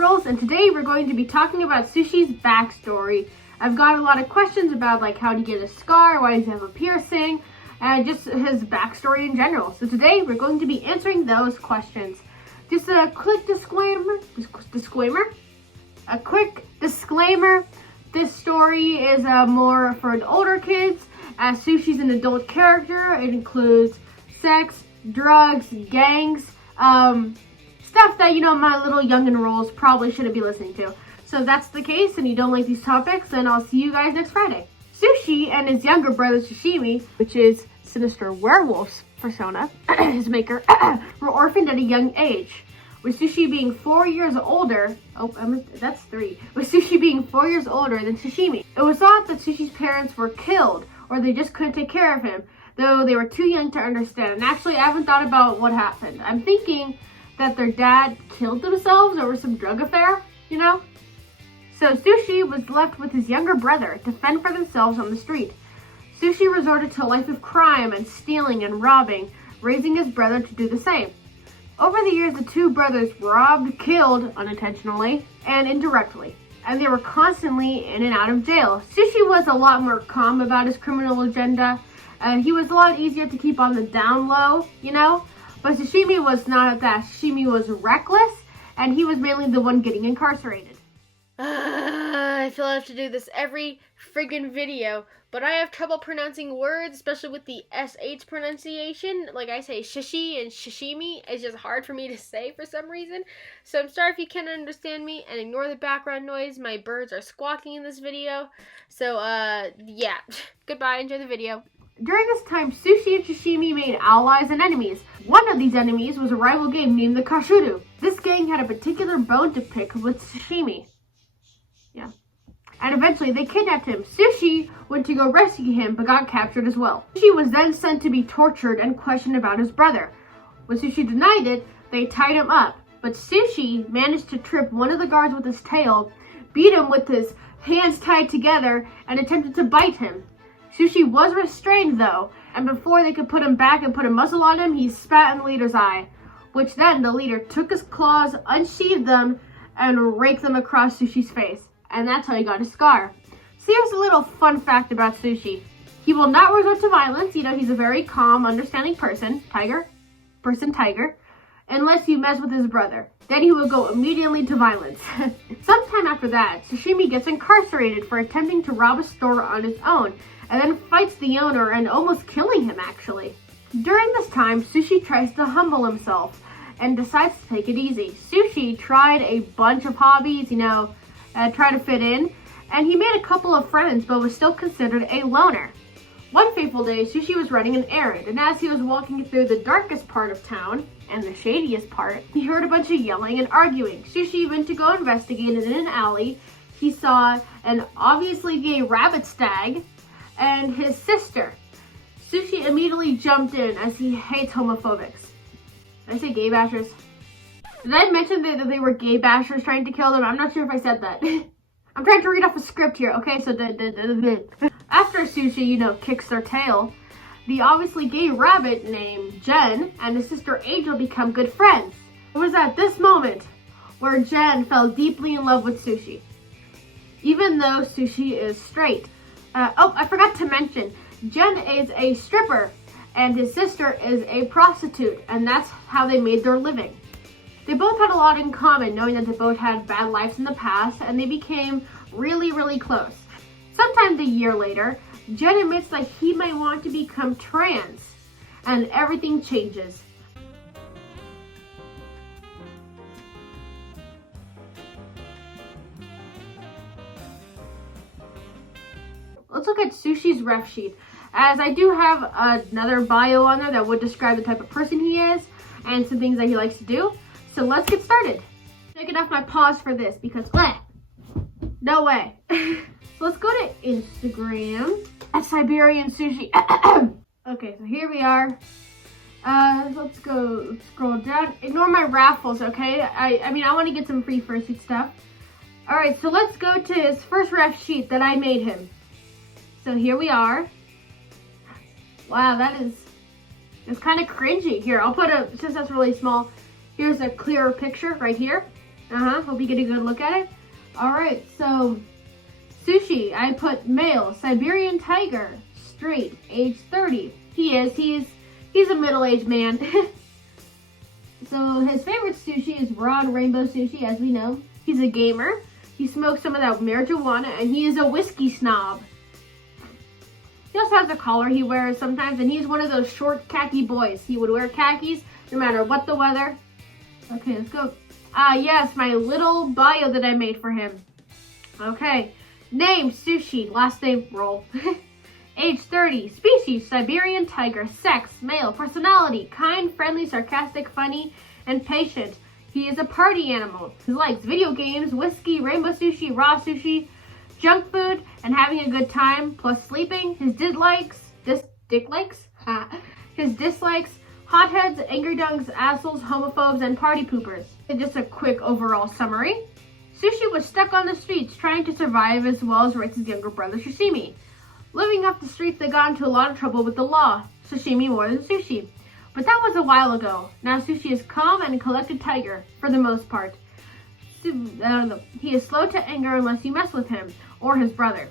Rolls, and today we're going to be talking about Sushi's backstory. I've got a lot of questions about like how did he get a scar, why does he have a piercing, and just his backstory in general. So today we're going to be answering those questions. Just a quick disclaimer. This story is more for the older kids, as Sushi's an adult character. It includes sex, drugs, gangs, stuff that, my little youngin' rolls probably shouldn't be listening to. So if that's the case and you don't like these topics, then I'll see you guys next Friday. Sushi and his younger brother Sashimi, which is Sinister Werewolf's persona, his maker, were orphaned at a young age. With Sushi being 4 years older, that's 3. With Sushi being 4 years older than Sashimi. It was thought that Sushi's parents were killed, or they just couldn't take care of him, though they were too young to understand. And actually, I haven't thought about what happened. I'm thinking that their dad killed themselves over some drug affair, So Sushi was left with his younger brother to fend for themselves on the street. Sushi resorted to a life of crime and stealing and robbing, raising his brother to do the same. Over the years, the two brothers robbed, killed, unintentionally, and indirectly, and they were constantly in and out of jail. Sushi was a lot more calm about his criminal agenda, and he was a lot easier to keep on the down low, But Sashimi was not at that. Sashimi was reckless, and he was mainly the one getting incarcerated. I feel I have to do this every friggin' video, but I have trouble pronouncing words, especially with the SH pronunciation. Like I say shishi and shishimi, it's just hard for me to say for some reason. So I'm sorry if you can't understand me, and ignore the background noise. My birds are squawking in this video. So, yeah. Goodbye, enjoy the video. During this time, Sushi and Sashimi made allies and enemies. One of these enemies was a rival gang named the Kashuru. This gang had a particular bone to pick with Sashimi. And eventually they kidnapped him. Sushi went to go rescue him, but got captured as well. Sushi was then sent to be tortured and questioned about his brother. When Sushi denied it, they tied him up. But Sushi managed to trip one of the guards with his tail, beat him with his hands tied together, and attempted to bite him. Sushi was restrained though, and before they could put him back and put a muzzle on him, he spat in the leader's eye, which then the leader took his claws, unsheathed them, and raked them across Sushi's face. And that's how he got his scar. So here's a little fun fact about Sushi. He will not resort to violence. He's a very calm, understanding tiger, unless you mess with his brother. Then he will go immediately to violence. Sometime after that, Sashimi gets incarcerated for attempting to rob a store on his own, and then fights the owner and almost killing him actually. During this time, Sushi tries to humble himself and decides to take it easy. Sushi tried a bunch of hobbies, try to fit in, and he made a couple of friends, but was still considered a loner. One fateful day, Sushi was running an errand, and as he was walking through the darkest part of town, and the shadiest part, he heard a bunch of yelling and arguing. Sushi went to go investigate, and in an alley, he saw an obviously gay rabbit stag and his sister. Sushi immediately jumped in, as he hates homophobics. Did I say gay bashers? Did I mention that they were gay bashers trying to kill them? I'm not sure if I said that. I'm trying to read off a script here, okay? So, after Sushi, kicks their tail, the obviously gay rabbit named Jen and his sister Angel become good friends. It was at this moment where Jen fell deeply in love with Sushi, even though Sushi is straight. I forgot to mention, Jen is a stripper, and his sister is a prostitute, and that's how they made their living. They both had a lot in common, knowing that they both had bad lives in the past, and they became really, really close. Sometime a year later, Jen admits that he might want to become trans, and everything changes. Let's look at Sushi's ref sheet, as I do have another bio on there that would describe the type of person he is, and some things that he likes to do. So let's get started. Taking off my pause for this because, no way. So let's go to Instagram at Siberian Sushi. Okay, so here we are. Let's go scroll down. Ignore my raffles, okay? I want to get some free fursuit stuff. All right, so let's go to his first ref sheet that I made him. So here we are. Wow, it's kind of cringy. Here, I'll put since that's really small, here's a clearer picture right here. Hope you get a good look at it. All right, so Sushi, I put male, Siberian tiger, straight, age 30. He's a middle-aged man. So his favorite sushi is raw and rainbow sushi, as we know. He's a gamer. He smokes some of that marijuana, and he is a whiskey snob. He also has a collar he wears sometimes, and he's one of those short khaki boys. He would wear khakis no matter what the weather. Okay, let's go. Yes, my little bio that I made for him. Okay, name, Sushi, last name, roll. Age 30, species, Siberian tiger, sex, male, personality, kind, friendly, sarcastic, funny, and patient. He is a party animal. He likes video games, whiskey, rainbow sushi, raw sushi, junk food, and having a good time, plus sleeping. His dislikes, hotheads, angry dunks, assholes, homophobes, and party poopers. And just a quick overall summary. Sushi was stuck on the streets trying to survive as well as raise his younger brother Sashimi. Living off the streets, they got into a lot of trouble with the law. Sashimi more than Sushi. But that was a while ago. Now Sushi is calm and a collected tiger, for the most part. He is slow to anger unless you mess with him, or his brother.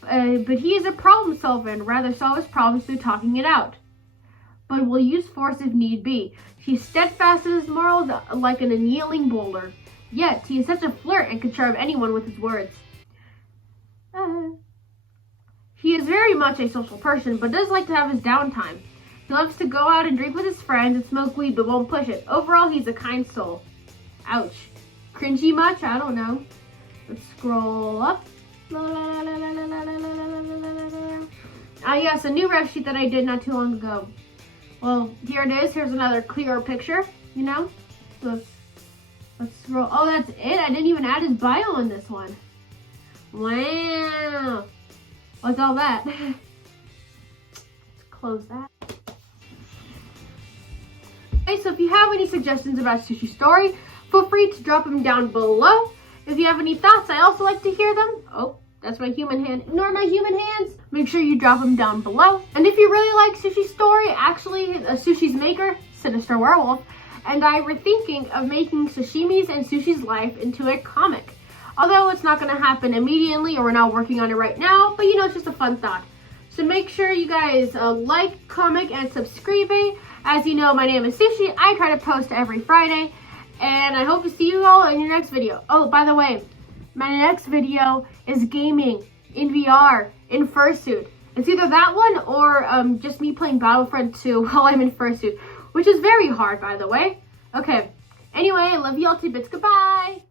But he is a problem solver and rather solve his problems through talking it out. But will use force if need be. He's steadfast in his morals like an unyielding boulder. Yet, he is such a flirt and can charm anyone with his words. He is very much a social person, but does like to have his downtime. He loves to go out and drink with his friends and smoke weed, but won't push it. Overall, he's a kind soul. Ouch. Cringy much? I don't know. Let's scroll up. Yes, a new ref sheet that I did not too long ago. Well, here it is. Here's another clearer picture, you know? Let's scroll. Oh, that's it? I didn't even add his bio in this one. Wow. What's all that? Let's close that. Okay, so if you have any suggestions about Sushi Story, feel free to drop them down below. If you have any thoughts, I also like to hear them. Oh, that's my human hand. Ignore my human hands. Make sure you drop them down below. And if you really like Sushi Story, actually, Sushi's maker, Sinister Werewolf, and I were thinking of making Sashimi's and Sushi's life into a comic. Although it's not going to happen immediately, or we're not working on it right now, but you know, it's just a fun thought. So make sure you guys like, comment, and subscribe. As you know, my name is Sushi. I try to post every Friday, and I hope to see you all in your next video. Oh, by the way, my next video is gaming in VR in fursuit. It's either that one or just me playing Battlefront 2 while I'm in fursuit, which is very hard, by the way. Okay. Anyway, I love you all. Tidbits. Goodbye.